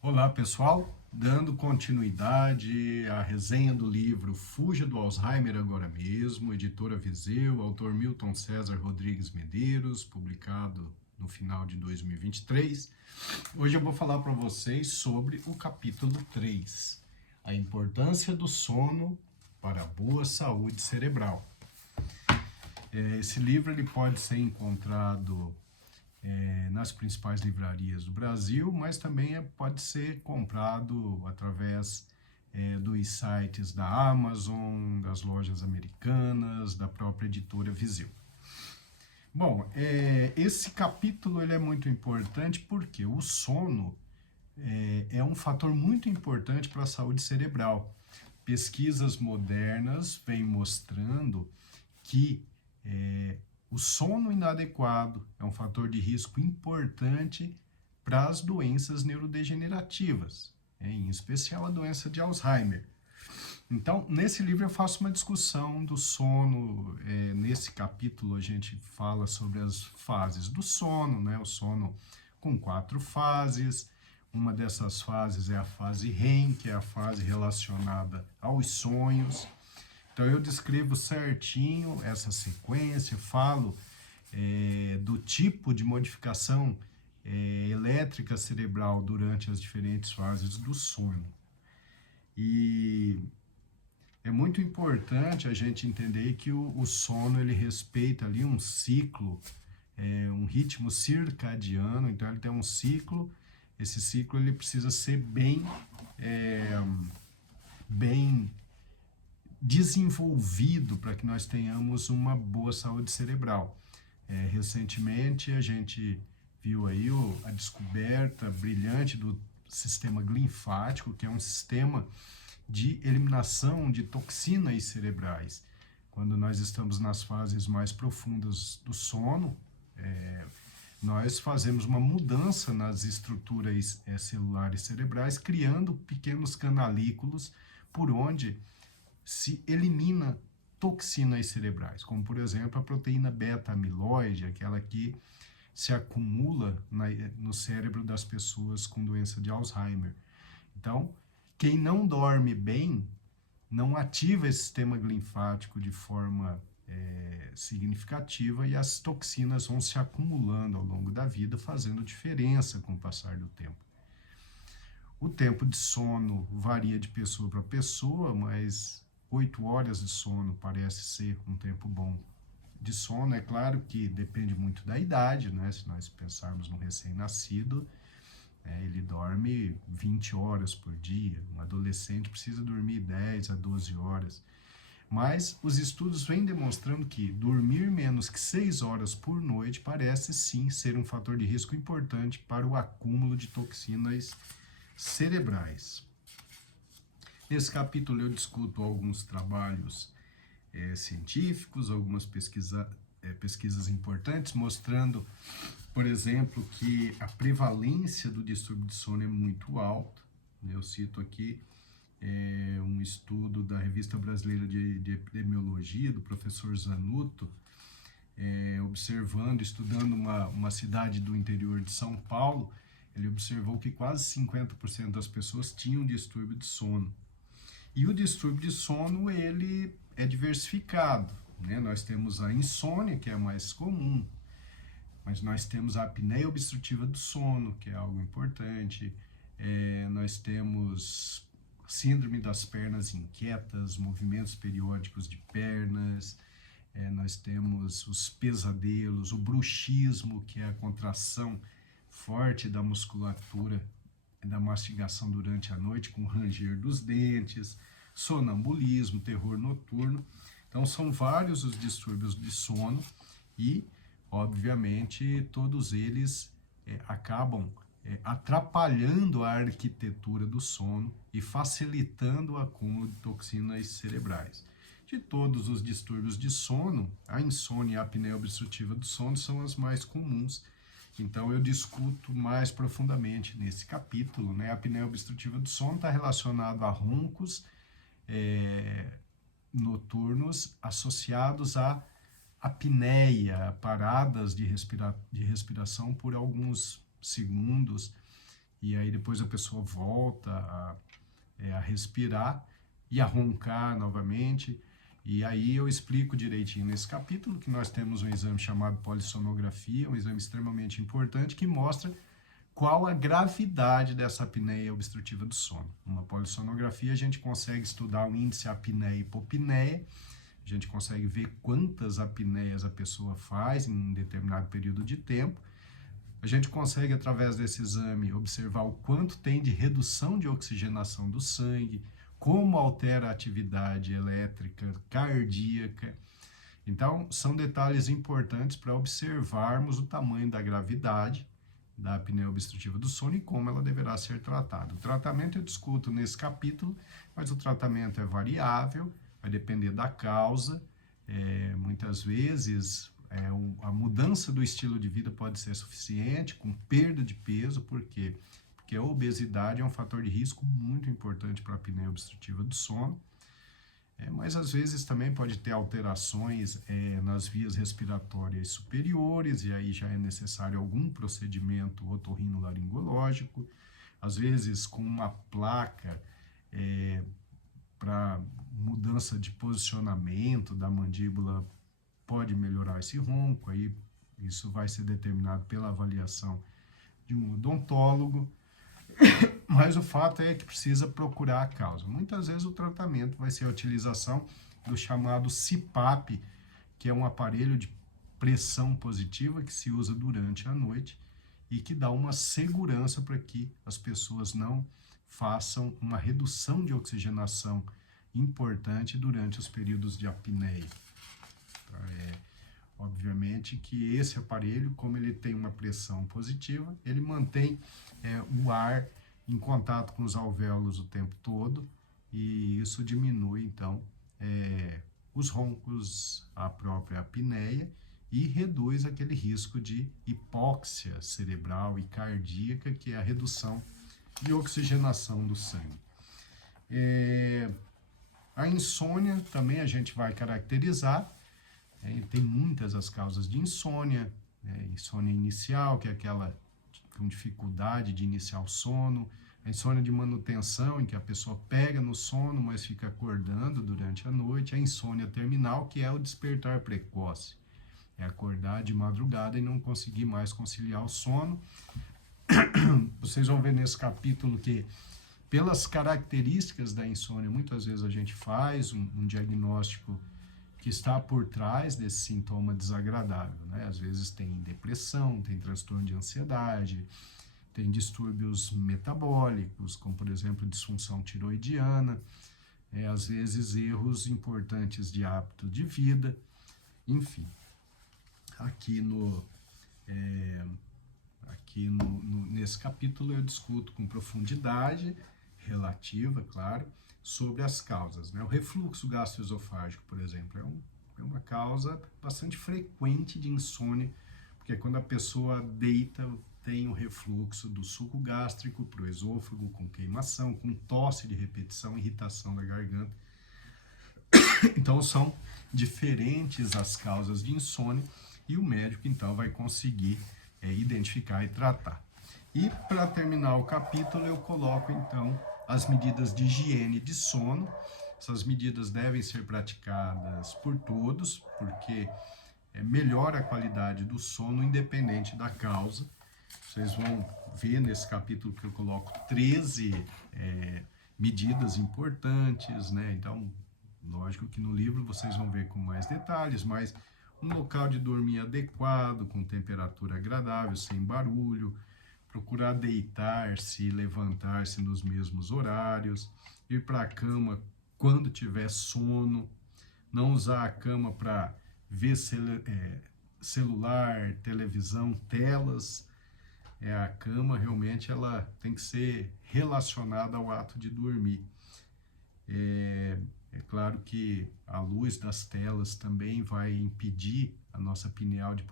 Olá, pessoal. Dando continuidade à resenha do livro Fuja do Alzheimer Agora Mesmo, editora Viseu, autor Milton César Rodrigues Medeiros, publicado no final de 2023. Hoje eu vou falar para vocês sobre o capítulo 3, a importância do sono para a boa saúde cerebral. Esse livro ele pode ser encontrado nas principais livrarias do Brasil, mas também pode ser comprado através dos sites da Amazon, das lojas americanas, da própria editora Viseu. Bom, esse capítulo ele é muito importante porque o sono é um fator muito importante para a saúde cerebral. Pesquisas modernas vêm mostrando que o sono inadequado é um fator de risco importante para as doenças neurodegenerativas, em especial a doença de Alzheimer. Então, nesse livro eu faço uma discussão do sono. Nesse capítulo a gente fala sobre as fases do sono, né? O sono com 4 fases. Uma dessas fases é a fase REM, que é a fase relacionada aos sonhos. Então eu descrevo certinho essa sequência, falo do tipo de modificação elétrica cerebral durante as diferentes fases do sono. E é muito importante a gente entender que o sono ele respeita ali um ciclo, um ritmo circadiano, então ele tem um ciclo, esse ciclo ele precisa ser bem desenvolvido para que nós tenhamos uma boa saúde cerebral. Recentemente a gente viu aí a descoberta brilhante do sistema linfático, que é um sistema de eliminação de toxinas cerebrais. Quando nós estamos nas fases mais profundas do sono, nós fazemos uma mudança nas estruturas celulares cerebrais, criando pequenos canalículos por onde se elimina toxinas cerebrais, como por exemplo a proteína beta-amiloide, aquela que se acumula no cérebro das pessoas com doença de Alzheimer. Então, quem não dorme bem, não ativa esse sistema linfático de forma significativa e as toxinas vão se acumulando ao longo da vida, fazendo diferença com o passar do tempo. O tempo de sono varia de pessoa para pessoa, mas 8 horas de sono parece ser um tempo bom de sono. É claro que depende muito da idade, né? Se nós pensarmos no recém-nascido, ele dorme 20 horas por dia. Um adolescente precisa dormir 10 a 12 horas. Mas os estudos vêm demonstrando que dormir menos que 6 horas por noite parece sim ser um fator de risco importante para o acúmulo de toxinas cerebrais. Nesse capítulo eu discuto alguns trabalhos científicos, algumas pesquisas importantes, mostrando, por exemplo, que a prevalência do distúrbio de sono é muito alta. Eu cito aqui um estudo da Revista Brasileira de Epidemiologia, do professor Zanutto, estudando uma cidade do interior de São Paulo. Ele observou que quase 50% das pessoas tinham distúrbio de sono. E o distúrbio de sono, ele é diversificado, né? Nós temos a insônia, que é a mais comum, mas nós temos a apneia obstrutiva do sono, que é algo importante. Nós temos síndrome das pernas inquietas, movimentos periódicos de pernas. Nós temos os pesadelos, o bruxismo, que é a contração forte da musculatura da mastigação durante a noite, com ranger dos dentes, sonambulismo, terror noturno. Então, são vários os distúrbios de sono e, obviamente, todos eles acabam atrapalhando a arquitetura do sono e facilitando o acúmulo de toxinas cerebrais. De todos os distúrbios de sono, a insônia e a apneia obstrutiva do sono são as mais comuns. Então, eu discuto mais profundamente nesse capítulo, né? A apneia obstrutiva do sono está relacionado a roncos noturnos associados à apneia, paradas de respiração por alguns segundos, e aí depois a pessoa volta a respirar e a roncar novamente. E aí eu explico direitinho nesse capítulo que nós temos um exame chamado polissonografia, um exame extremamente importante que mostra qual a gravidade dessa apneia obstrutiva do sono. Numa polissonografia a gente consegue estudar o índice apneia e hipopneia, a gente consegue ver quantas apneias a pessoa faz em um determinado período de tempo. A gente consegue, através desse exame, observar o quanto tem de redução de oxigenação do sangue, como altera a atividade elétrica, cardíaca. Então, são detalhes importantes para observarmos o tamanho da gravidade da apneia obstrutiva do sono e como ela deverá ser tratada. O tratamento eu discuto nesse capítulo, mas o tratamento é variável, vai depender da causa. Muitas vezes, a mudança do estilo de vida pode ser suficiente, com perda de peso, por quê? Porque a obesidade é um fator de risco muito importante para a apneia obstrutiva do sono, mas às vezes também pode ter alterações nas vias respiratórias superiores, e aí já é necessário algum procedimento otorrinolaringológico, às vezes com uma placa para mudança de posicionamento da mandíbula pode melhorar esse ronco, aí isso vai ser determinado pela avaliação de um odontólogo, mas o fato é que precisa procurar a causa. Muitas vezes o tratamento vai ser a utilização do chamado CPAP, que é um aparelho de pressão positiva que se usa durante a noite e que dá uma segurança para que as pessoas não façam uma redução de oxigenação importante durante os períodos de apneia. Obviamente que esse aparelho, como ele tem uma pressão positiva, ele mantém o ar em contato com os alvéolos o tempo todo, e isso diminui, então, os roncos, a própria apneia, e reduz aquele risco de hipóxia cerebral e cardíaca, que é a redução de oxigenação do sangue. A insônia também a gente vai caracterizar. Tem muitas as causas de insônia, insônia inicial, que é aquela com dificuldade de iniciar o sono, a insônia de manutenção, em que a pessoa pega no sono, mas fica acordando durante a noite, a insônia terminal, que é o despertar precoce, é acordar de madrugada e não conseguir mais conciliar o sono. Vocês vão ver nesse capítulo que, pelas características da insônia, muitas vezes a gente faz um diagnóstico que está por trás desse sintoma desagradável, né? Às vezes tem depressão, tem transtorno de ansiedade, tem distúrbios metabólicos, como por exemplo disfunção tiroidiana, às vezes erros importantes de hábito de vida, enfim. Nesse capítulo eu discuto com profundidade relativa, claro, sobre as causas, né? O refluxo gastroesofágico, por exemplo, é uma causa bastante frequente de insônia, porque quando a pessoa deita, tem o refluxo do suco gástrico para o esôfago, com queimação, com tosse de repetição, irritação da garganta. Então, são diferentes as causas de insônia e o médico, então, vai conseguir identificar e tratar. E, para terminar o capítulo, eu coloco, então, as medidas de higiene de sono. Essas medidas devem ser praticadas por todos, porque melhora a qualidade do sono, independente da causa. Vocês vão ver nesse capítulo que eu coloco 13 medidas importantes, né? Então, lógico que no livro vocês vão ver com mais detalhes, mas um local de dormir adequado, com temperatura agradável, sem barulho, procurar deitar-se e levantar-se nos mesmos horários, ir para a cama quando tiver sono, não usar a cama para ver celular, televisão, telas. A cama realmente ela tem que ser relacionada ao ato de dormir. É claro que a luz das telas também vai impedir a nossa pineal de